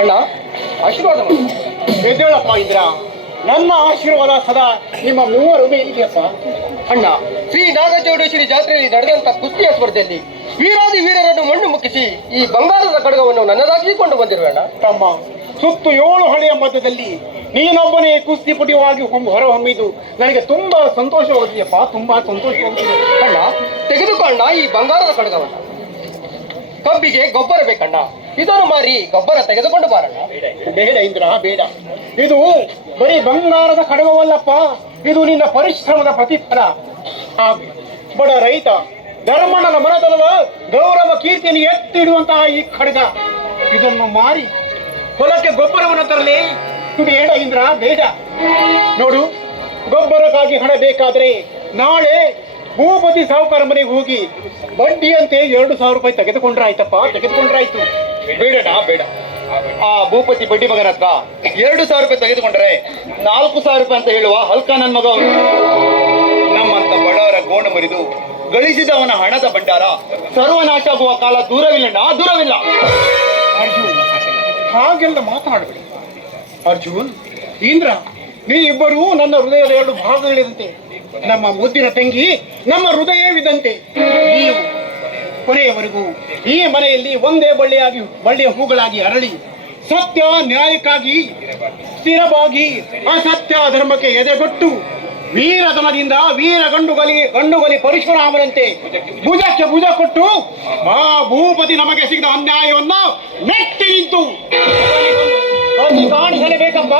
ಅಣ್ಣ ಆಶೀರ್ವಾದ ಮಾಡಿ. ಎದ್ದೇಳಪ್ಪ ಇಂದ್ರ, ನನ್ನ ಆಶೀರ್ವಾದ ಸದಾ ನಿಮ್ಮ ಮೂವರು ಮೇಲಿದೆಯಪ್ಪ. ಅಣ್ಣ, ಶ್ರೀ ನಾಗಚೌಡೇಶ್ವರಿ ಜಾತ್ರೆಯಲ್ಲಿ ನಡೆದಂತ ಕುಸ್ತಿಯ ಸ್ಪರ್ಧೆಯಲ್ಲಿ ವೀರಾದಿ ವೀರರನ್ನು ಮಣ್ಣು ಮುಕ್ಕಿಸಿ ಈ ಬಂಗಾರದ ಖಡ್ಗವನ್ನು ನನ್ನದಾಗಿಸಿಕೊಂಡು ಬಂದಿರುವೆ ಅಣ್ಣ. ತಮ್ಮ ಸುತ್ತು 7 ಹಳೆಯ ಮಧ್ಯದಲ್ಲಿ ನೀನೊಬ್ಬನೇ ಕುಸ್ತಿಪಟುವಾಗಿ ಹೊರಹೊಮ್ಮಿದ್ದು ನನಗೆ ತುಂಬಾ ಸಂತೋಷವಾಗುತ್ತಿದೆಯಪ್ಪ, ತುಂಬಾ ಸಂತೋಷವಾಗುತ್ತಿದೆ. ಅಣ್ಣ, ತೆಗೆದುಕೊಂಡ ಈ ಬಂಗಾರದ ಖಡ್ಗವನ್ನ. ಕಬ್ಬಿಗೆ ಗೊಬ್ಬರ ಬೇಕಣ್ಣ, ಇದನ್ನು ಮಾರಿ ಗೊಬ್ಬರ ತೆಗೆದುಕೊಂಡು ಬಾರಣ್ಣ. ಬೇಡ ಇಂದ್ರ, ಬೇಡ. ಇದು ಬರೀ ಬಂಗಾರದ ಖಡ್ಗವಲ್ಲಪ್ಪ, ಇದು ನಿನ್ನ ಪರಿಶ್ರಮದ ಪ್ರತಿಫಲ. ಆ ಬಡ ರೈತ ಧರ್ಮಣ್ಣನ ಮನತನದ ಗೌರವ ಕೀರ್ತಿಯನ್ನು ಎತ್ತಿಡುವಂತಹ ಈ ಖಡ್ಗ, ಇದನ್ನು ಮಾರಿ ಹೊಲಕ್ಕೆ ಗೊಬ್ಬರವನ್ನು ತರಲಿ. ಬೇಡ ಇಂದ್ರ, ಬೇಡ. ನೋಡು, ಗೊಬ್ಬರಕ್ಕಾಗಿ ಹಣ ಬೇಕಾದ್ರೆ ನಾಳೆ ಭೂಪತಿ ಸಾಹುಕಾರ ಮನೆಗೆ ಹೋಗಿ ಬಡ್ಡಿಯಂತೆ 2,000 ರೂಪಾಯಿ ತೆಗೆದುಕೊಂಡ್ರಾಯ್ತಪ್ಪ, ತೆಗೆದುಕೊಂಡ್ರಾಯ್ತು. ಬೇಡಣ್ಣ, ಬೇಡ. ಆ ಭೂಪತಿ ಬಡ್ಡಿ ಮಗನ ಹತ್ರ 2,000 ರೂಪಾಯಿ ತೆಗೆದುಕೊಂಡ್ರೆ 4,000 ರೂಪಾಯಿ ಅಂತ ಹೇಳುವ ಹಲ್ಕ ನನ್ನ ಮಗ ಅವನು. ನಮ್ಮಂತ ಬಡವರ ಗೋಣ ಮುರಿದು ಗಳಿಸಿದವನ ಹಣದ ಭಂಡಾರ ಸರ್ವನಾಶ ಆಗುವ ಕಾಲ ದೂರವಿಲ್ಲಣ್ಣ, ದೂರವಿಲ್ಲ. ಅರ್ಜುನ್, ಹಾಗೆಲ್ಲ ಮಾತನಾಡಬೇಡಿ. ಅರ್ಜುನ್, ಇಂದ್ರ, ನೀ ಇಬ್ಬರೂ ನನ್ನ ಹೃದಯದ 2 ಭಾಗಗಳಿದಂತೆ. ನಮ್ಮ ಮುದ್ದಿನ ತಂಗಿ ನಮ್ಮ ಹೃದಯವಿದಂತೆ. ನೀವು ಕೊನೆಯವರೆಗೂ ಈ ಮನೆಯಲ್ಲಿ ಒಂದೇ ಬಳ್ಳಿಯ ಹೂಗಳಾಗಿ ಅರಳಿ ಸತ್ಯ ನ್ಯಾಯಕ್ಕಾಗಿ ಸ್ಥಿರವಾಗಿ ಅಸತ್ಯ ಧರ್ಮಕ್ಕೆ ಎದೆಗೊಟ್ಟು ವೀರಧನದಿಂದ ಗಂಡುಗಲಿ ಪರಶುರಾಮನಂತೆ ಭುಜಕ್ಕೆ ಭುಜ ಕೊಟ್ಟು ಆ ಭೂಪತಿ ನಮಗೆ ಸಿಗದ ಅನ್ಯಾಯವನ್ನ ಮೆಟ್ಟಿ ನಿಂತು ಗತಿ ಕಾಣಿಸಲೇಬೇಕಪ್ಪ,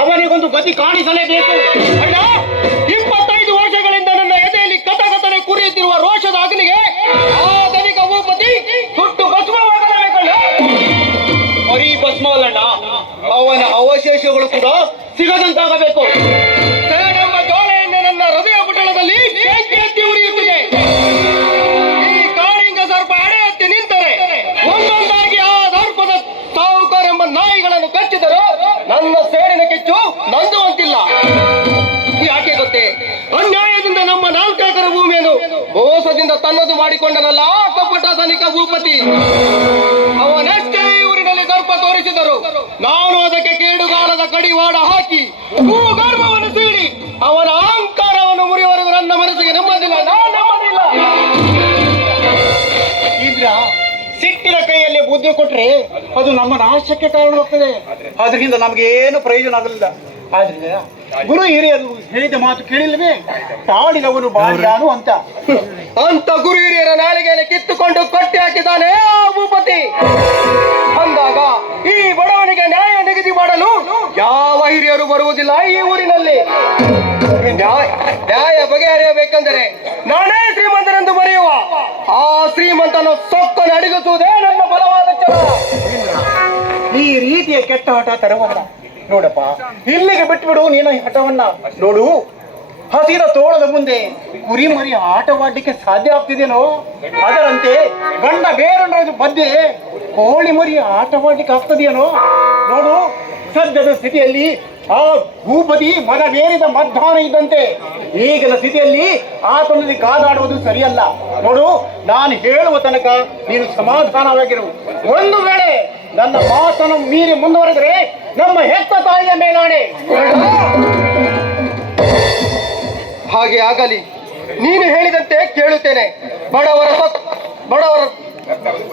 ಅವನಿಗೊಂದು ಗತಿ ಕಾಣಿಸಲೇಬೇಕು. ಅಣ್ಣ, 25 ವರ್ಷಗಳಿಂದ ನನ್ನ ಎದೆಯಲ್ಲಿ ಕಥಕಥನೆ ಕುರಿಯುತ್ತಿರುವ ರೋಷದ ಅಗ್ನಿಗೆ ಆ ಧನಿಕ ಭೂಪತಿ ಸುಟ್ಟು ಭಸ್ಮವಾಗಲೇಬೇಕಲ್ಲ. ಬರೀ ಭಸ್ಮ ಅಲ್ಲಣ್ಣ, ಅವನ ಅವಶೇಷಗಳು ಕೂಡ ಸಿಗದಂತಾಗಬೇಕು. ನಮ್ಮ ಜೋಳೆಯಿಂದ ನನ್ನ ಹೃದಯ ಪುಟಳದಲ್ಲಿ ಬೆಂಕಿ ಎತ್ತಿ ಉರಿಯುತ್ತಿದೆ. ಈ ಕಾಳಿಂಗ ಸರ್ಪ ಅಡೆ ಎತ್ತಿ ನಿಂತರೆ ಒಂದೊಂದಾಗಿ ಆ ದರ್ಪದ ಸಾಹುಕಾರೆಂಬ ನಾಯಿಗಳನ್ನು ಕಚ್ಚಿದರು ನನ್ನ ಸೇಡಿನ ಕೆಚ್ಚು ನಂದುವಂತಿಲ್ಲ. ಯಾಕೆ ಗೊತ್ತೇ? ಅನ್ಯಾಯದಿಂದ ನಮ್ಮ 4 ಎಕರೆ ಭೂಮಿಯನ್ನು ಮೋಸದಿಂದ ತನ್ನದು ಮಾಡಿಕೊಂಡನಲ್ಲ ಕಪಟ ಧನಿಕ ಭೂಪತಿ. ಅವನಷ್ಟೇ ಊರಿನಲ್ಲಿ ದರ್ಪ ತೋರಿಸಿದರು. ನಾನು ಅದಕ್ಕೆ ಕೇಡುಗಾಲದ ಕಡಿವಾಡ ಹಾಕಿ ಭೂಗರ್ಭವನ್ನು ಸೀಳಿ ಅವನ ಅಹಂಕಾರವನ್ನು ಮುರಿಯುವವರೆಗೂ ನನ್ನ ಮನಸ್ಸಿಗೆ ನೆಮ್ಮದಿಲ್ಲ, ನೆಮ್ಮದಿಲ್ಲ. ಇಂದ್ರ, ಸಿಟ್ಟಿನ ಕೈಯಲ್ಲಿ ಬುದ್ಧಿ ಕೊಟ್ರೆ ಅದು ನಮ್ಮ ನಾಶಕ್ಕೆ ಕಾರಣವಾಗ್ತದೆ. ಅದರಿಂದ ನಮ್ಗೆ ಏನು ಪ್ರಯೋಜನ ಆಗಲಿಲ್ಲ. ಆದ್ರಿಂದ ಗುರು ಹಿರಿಯರು ಹೇಳಿದ ಮಾತು ಕೇಳಿಲ್ವೇ? ತಾಳಿನವನು ಬಾಳ್ಯಾನು ಅಂತ ಗುರು ಹಿರಿಯರ ನಾಲಿಗೆಯನ್ನು ಕಿತ್ತುಕೊಂಡು ಕಟ್ಟಿ ಹಾಕಿದ್ದಾನೆ ಆ ಭೂಪತಿ. ಅಂದಾಗ ಈ ಬಡವನಿಗೆ ನ್ಯಾಯ ನಿಗದಿ ಮಾಡಲು ಯಾವ ಹಿರಿಯರು ಬರುವುದಿಲ್ಲ ಈ ಊರಿನಲ್ಲಿ. ನ್ಯಾಯ ಬಗೆಹರಿಯಬೇಕೆಂದರೆ ನಾನೇ ಶ್ರೀಮಂತನೆಂದು ಬರೆಯುವ ಆ ಶ್ರೀಮಂತನ ಸೊಕ್ಕನ್ನು ಅಡಗಿಸುವುದೇ ನನ್ನ ಬಲವಾದ ಛಲ. ಈ ರೀತಿಯ ಕೆಟ್ಟ ಹಠ ತರವಲ್ಲ. ನೋಡಪ್ಪ, ಇಲ್ಲಿಗೆ ಬಿಟ್ಬಿಡು ನೀನ ಹಠವನ್ನ. ನೋಡು, ಹಸಿರ ತೋಳದ ಮುಂದೆ ಕುರಿ ಮರಿ ಆಟವಾಡ್ಲಿಕ್ಕೆ ಸಾಧ್ಯ ಆಗ್ತಿದೇನೋ ಅದರಂತೆ ಗಂಡ ಬೇರೊಂದು ಬದ್ದೆ ಕೋಳಿ ಮರಿ ಆಟವಾಡ್ಲಿಕ್ಕೆ ಆಗ್ತದೇನೋ. ನೋಡು, ಸದ್ಯದ ಸ್ಥಿತಿಯಲ್ಲಿ ಆ ಭೂಪತಿ ಮನವೇರಿದ ಮಧ್ಯಾಹ್ನ ಇದ್ದಂತೆ. ಈಗಿನ ಸ್ಥಿತಿಯಲ್ಲಿ ಆತನಲ್ಲಿ ಕಾದಾಡುವುದು ಸರಿಯಲ್ಲ. ನೋಡು, ನಾನು ಹೇಳುವ ತನಕ ನೀನು ಸಮಾಧಾನವಾಗಿರು. ಒಂದು ವೇಳೆ ನನ್ನ ಮಾತನ್ನು ಮೀರಿ ಮುಂದುವರೆದರೆ ನಮ್ಮ ಹೆತ್ತ ತಾಯಿಯ ಮೇಲಾಣೆ. ಹಾಗೆ ಆಗಲಿ, ನೀನು ಹೇಳಿದಂತೆ ಕೇಳುತ್ತೇನೆ. ಬಡವರ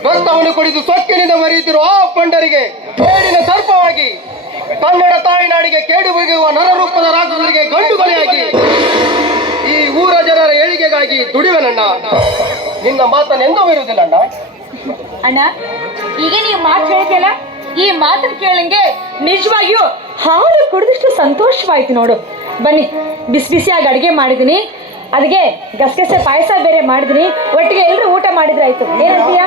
ರಕ್ತವನ್ನು ಕುಡಿದು ಸೊಕ್ಕಿನಿಂದ ಮರೆಯುತ್ತಿರುವ ಆ ಪಂಡರಿಗೆ ಕೇಡಿನ ಸರ್ಪವಾಗಿ, ಕನ್ನಡ ತಾಯಿನಾಡಿಗೆ ಕೇಡು ಬಗೆಯುವ ನರರೂಪದ ರಾಜರಿಗೆ ಗಂಡುಗಲಿಯಾಗಿ ಈ ಊರ ಜನರ ಏಳಿಗೆಗಾಗಿ ದುಡಿವೆನಣ್ಣ. ನಿನ್ನ ಮಾತನ್ನೆಂದೂ ಇರುವುದಿಲ್ಲ ಅಣ್ಣ. ಅಣ್ಣ, ಈಗ ನೀವು ಮಾತು ಹೇಳ್ತಿಯಲ್ಲ, ಈ ಮಾತನ್ನು ಕೇಳಂಗೆ ನಿಜವಾಗಿಯೂ ಹಾಲು ಕುಡಿದಷ್ಟು ಸಂತೋಷವಾಯ್ತು ನೋಡು. ಬನ್ನಿ, ಬಿಸಿ ಬಿಸಿಯಾಗಿ ಅಡಿಗೆ ಮಾಡಿದೀನಿ, ಅದಕ್ಕೆ ಗಸಗಸೆ ಪಾಯಸ ಬೇರೆ ಮಾಡಿದೀನಿ. ಒಟ್ಟಿಗೆ ಎಲ್ಲರೂ ಊಟ ಮಾಡಿದ್ರಾಯ್ತು. ಏನಂತೀಯ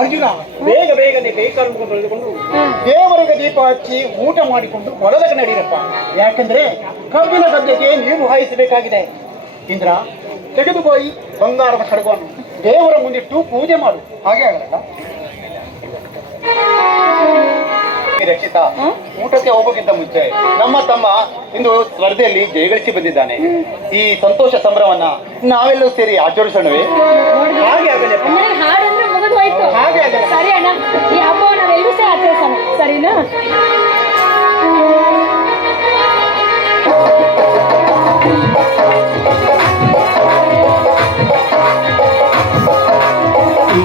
ಅರ್ಜುನ? ಬೇಗನೆ ಕೈಕಾಲು ತೊಳೆದುಕೊಂಡು ದೇವರಿಗೆ ದೀಪ ಹಚ್ಚಿ ಊಟ ಮಾಡಿಕೊಂಡು ಹೊಲದಕ್ಕೆ ನಡೀರಪ್ಪ. ಯಾಕಂದ್ರೆ ಕಬ್ಬಿನ ಗದ್ದೆಗೆ ನೀರು ಹಾಯಿಸಬೇಕಾಗಿದೆ. ಇಂದ್ರ, ತೆಗೆದುಕೋಯಿ ಬಂಗಾರದ ಖಡ್ಗವನ್ನು ದೇವರ ಮುಂದಿಟ್ಟು ಪೂಜೆ ಮಾಡು. ಹಾಗೆ ಆಗಲ್ಲ ರಕ್ಷಿತಾ, ಊಟಕ್ಕೆ ಹೋಗೋಕ್ಕಿಂತ ಮುಂಚೆ ನಮ್ಮ ತಮ್ಮ ಇಂದು ಸ್ಪರ್ಧೆಯಲ್ಲಿ ಜಯಗಳಿಸಿ ಬಂದಿದ್ದಾನೆ. ಈ ಸಂತೋಷ ಸಂಭ್ರಮವನ್ನ ನಾವೆಲ್ಲರೂ ಸೇರಿ ಆಚರಿಸೋಣವೇ? ಹಾಗೆ ಆಗಲಿ. ಹಾಡಂದ್ರೆ ಮುಗಿದು ಹೋಯ್ತು. ಹಾಗೆ ಆಗಲ್ಲ. ಸರಿ ಅಣ್ಣ, ಈ ಹಬ್ಬವನ್ನು ನಾವೆಲ್ಲರೂ ಸೇರಿ ಆಚರಿಸೋಣ. ಈ